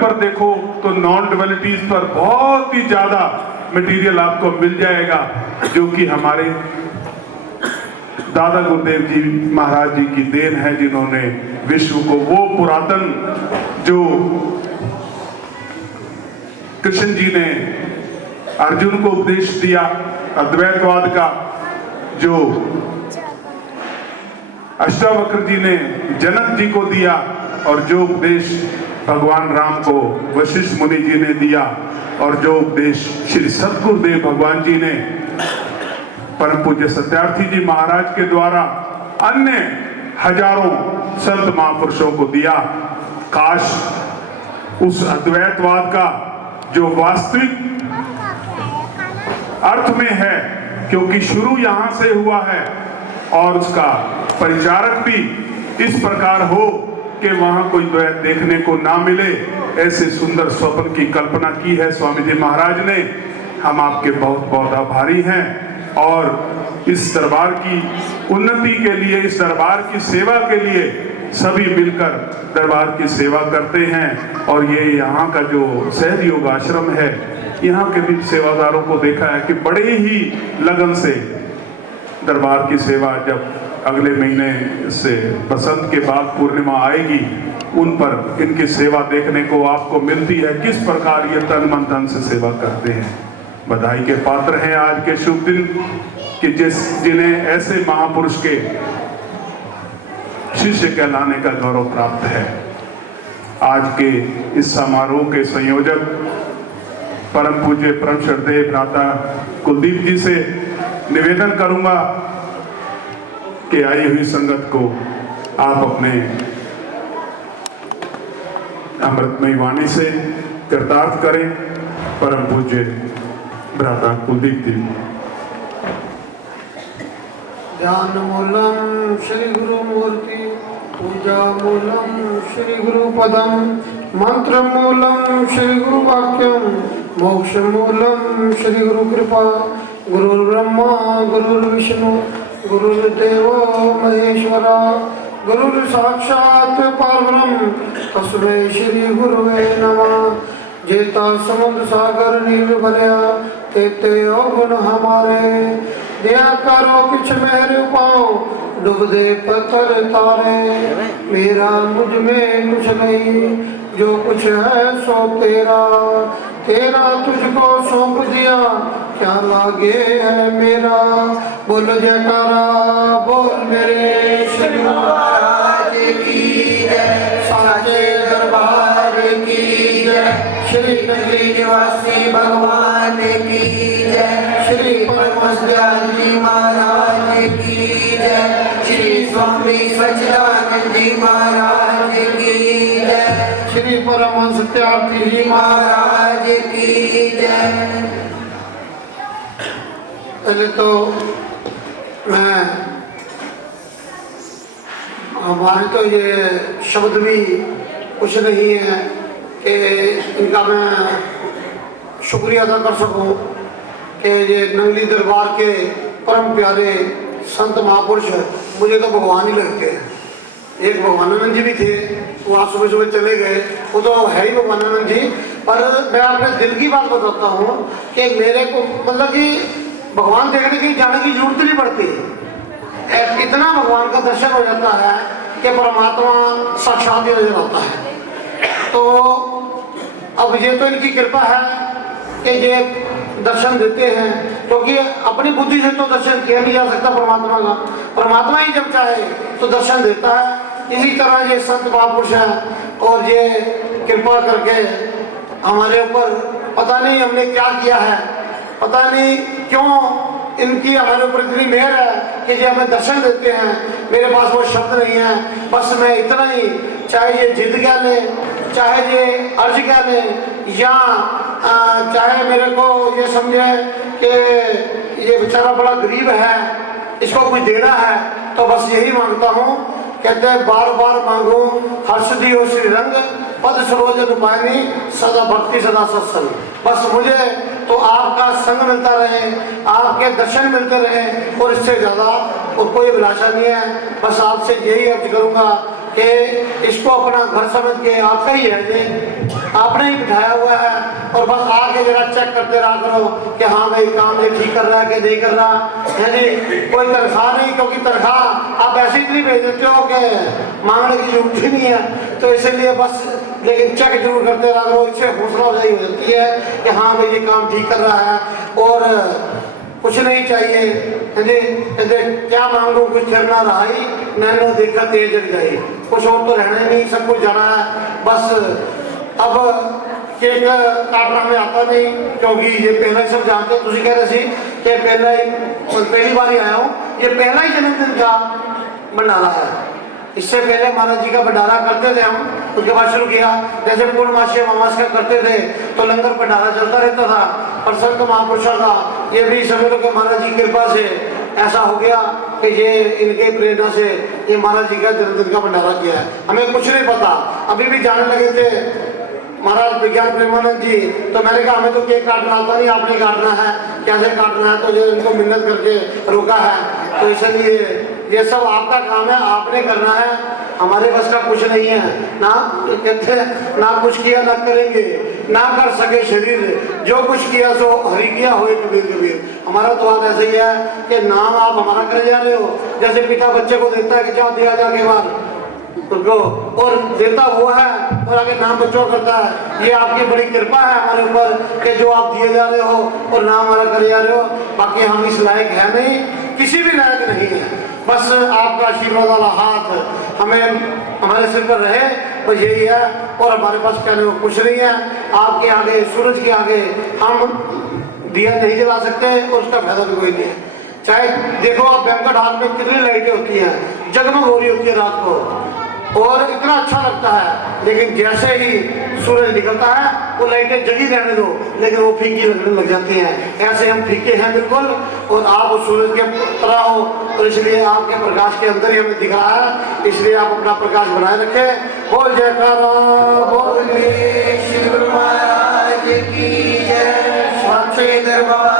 पर देखो तो नॉन डुअलिटीज पर बहुत ही ज्यादा मटेरियल आपको मिल जाएगा, जो कि हमारे दादा गुरुदेव जी महाराज जी की देन है, जिन्होंने विश्व को वो पुरातन जो कृष्ण जी ने अर्जुन को उपदेश दिया अद्वैतवाद का, जो अष्टावक्र जी ने जनक जी को दिया, और जो उपदेश भगवान राम को वशिष्ठ मुनि जी ने दिया, और जो उपदेश श्री सतगुरुदेव भगवान जी ने परम पूज्य सत्यार्थी जी महाराज के द्वारा अन्य हजारों संत महापुरुषों को दिया। काश उस अद्वैतवाद का जो वास्तविक अर्थ में है, क्योंकि शुरू यहां से हुआ है, और उसका परिचारक भी इस प्रकार हो कि वहां कोई द्वैत देखने को ना मिले, ऐसे सुंदर स्वप्न की कल्पना की है स्वामी जी महाराज ने। हम आपके बहुत बहुत आभारी हैं, और इस दरबार की उन्नति के लिए, इस दरबार की सेवा के लिए सभी मिलकर दरबार की सेवा करते हैं। और ये यहाँ का जो सहयोग आश्रम है, यहाँ के भी सेवादारों को देखा है कि बड़े ही लगन से दरबार की सेवा, जब अगले महीने से बसंत के बाद पूर्णिमा आएगी, उन पर इनकी सेवा देखने को आपको मिलती है, किस प्रकार ये तन मन धन से सेवा करते हैं। बधाई के पात्र हैं आज के शुभ दिन कि जिन्हें ऐसे महापुरुष के शिष्य कहलाने का गौरव प्राप्त है। आज के इस समारोह के संयोजक परम पूज्य परम श्रद्धेय भ्राता कुलदीप जी से निवेदन करूंगा कि आई हुई संगत को आप अपने अमृतमयी वाणी से कृतार्थ करें। परम पूज्य भ्राता कुलदीप जी। ध्यान मूलम श्री गुरु मूर्ति, पूजा मूलम श्री गुरु पदम, मंत्र मूलम श्री गुरु वाक्यम, मोक्ष मूलम श्री गुरु कृपा। गुरु ब्रह्मा गुरु विष्णु गुरुर्देवो महेश्वरा, गुरु साक्षात परब्रह्म तस्मै श्री गुरुवे नमः। जेता समुद्र सागर नील भरया, तेते अवगुण हमारे। दया करो किछ मेहर पाओ, डूब दे पत्थर तारे। मेरा मुझ में कुछ नहीं, जो कुछ है सो तेरा। तेरा तुझको सौंप दिया, क्या लागे है मेरा। बोल जयकारा बोल मेरे श्री महाराज की जय, साचे दरबार की जय, श्री नगरी निवासी भगवान की जय, श्री परमहंस जी महाराज की जय, श्री स्वामी सच्चिदानंद जी महाराज की जय, श्री परमहंस सत्यार्थी जी महाराज की जय। पहले तो मैं, हमारे तो ये शब्द भी कुछ नहीं है कि इनका मैं शुक्रिया अदा कर सकूं कि ये नंगली दरबार के परम प्यारे संत महापुरुष मुझे तो भगवान ही लगते हैं। एक भगवानानंद जी भी थे, वो आज सुबह सुबह चले गए, वो तो है ही भगवानानंद जी। पर मैं अपने दिल की बात बताता हूँ कि मेरे को मतलब कि भगवान देखने की जाने की जरूरत नहीं पड़ती, इतना भगवान का दर्शन हो जाता है कि परमात्मा साक्षात ही नजर आता है। तो अब ये तो इनकी कृपा है कि ये दर्शन देते हैं, क्योंकि अपनी बुद्धि से तो दर्शन किया नहीं जा सकता परमात्मा का। परमात्मा ही जब चाहे तो दर्शन देता है। इसी तरह ये संत महापुरुष हैं, और ये कृपा करके हमारे ऊपर पता नहीं हमने क्या किया है, पता नहीं क्यों इनकी हमारे ऊपर इतनी मेहर है कि ये हमें दर्शन देते हैं। मेरे पास वो शब्द नहीं है, बस मैं इतना ही, चाहे ये जिद क्या ले, चाहे ये अर्ज क्या ले, या चाहे मेरे को ये समझे कि ये बेचारा बड़ा गरीब है, इसको कोई देना है, तो बस यही मांगता हूँ। कहते हैं बार बार मांगू हर्ष दियो श्री रंग, पद सरोजन पानी, सदा भक्ति सदा सत्संग। बस मुझे तो आपका संग मिलता रहे, आपके दर्शन मिलते रहे, और इससे ज़्यादा और कोई अभिलाषा नहीं है। बस आपसे यही अर्ज करूँगा कि इसको अपना घर समझ के आपका ही है। आपने ही बिठाया हुआ है और बस आके जरा चेक करते रहा करो कि हाँ भाई काम ये ठीक कर रहा है कि नहीं कर रहा है जी। कोई तनख्वाह नहीं, क्योंकि तनख्वाह आप ऐसे इतनी भेज देते हो कि मांगने की जरूरत ही नहीं है, तो इसीलिए बस लेकिन चेक जरूर करते रहा करो। इससे हौसला अफजाई हो जाती है कि हाँ भाई ये काम ठीक कर रहा है। और कुछ नहीं चाहिए क्या मांगू कुछ करना रहा ही, नैनो देखा तेज जग जाए, कुछ और तो रहना ही नहीं, सब कुछ जाना है। बस अब केक काटना में आता नहीं, क्योंकि ये पहला ही सब जानते हैं। तुम कह रहे थे कि पहली बार ही आया हूँ, ये पहला ही जन्मदिन का भंडारा है। इससे पहले महाराज जी का भंडारा करते थे हम, उसके बाद शुरू किया जैसे पूर्णमासी अमावस का करते थे तो लंगर भंडारा चलता रहता था। पर संत महापुरुषों का ये भी समझ लो कि महाराज जी की कृपा से ऐसा हो गया कि ये इनके प्रेरणा से ये महाराज जी का जन्मदिन का भंडारा किया है। हमें कुछ नहीं पता, अभी भी जाने लगे थे महाराज विज्ञान प्रेमानंद जी, तो मैंने कहा हमें तो केक काटना आता नहीं, आपने काटना है, कैसे काटना है, तो जो इनको मिन्नत करके रोका है। तो इसलिए ये सब आपका काम है, आपने करना है, हमारे बस का कुछ नहीं है। ना कहते ना कुछ किया ना करेंगे, ना कर सके शरीर, जो कुछ किया सो हरि किया होए कबीर कबीर। हमारा तो बात ऐसे ही है कि नाम आप हमारा करे जा रहे हो, जैसे पिता बच्चे को देता है कि जाओ दिया जाके बाद उनको, और देता वो है और आगे नाम बच्चों करता है। ये आपकी बड़ी कृपा है हमारे ऊपर कि जो आप दिए जा रहे हो और नाम हमारा करे जा रहे हो। बाकी हम इस लायक है नहीं, किसी भी लायक नहीं है, बस आपका आशीर्वाद वाला हाथ हमें हमारे सिर पर रहे, बस यही है। और हमारे पास कहने को कुछ नहीं है। आपके आगे सूरज के आगे हम दिया नहीं जला सकते और उसका फायदा भी कोई नहीं है। चाहे देखो आप बैंक्वेट हॉल में कितनी लाइटें होती हैं, जगमग हो रही होती है रात को और इतना अच्छा लगता है, लेकिन जैसे ही सूरज निकलता है वो लाइटें जगी रहने दो, लेकिन वो फीकी लगने लग जाती हैं। ऐसे हम फीके हैं बिल्कुल, और आप उस सूरज के तरह हो, और इसलिए आपके प्रकाश के अंदर ही हमें दिख रहा है, इसलिए आप अपना प्रकाश बनाए रखें। बोल जयकारा बोल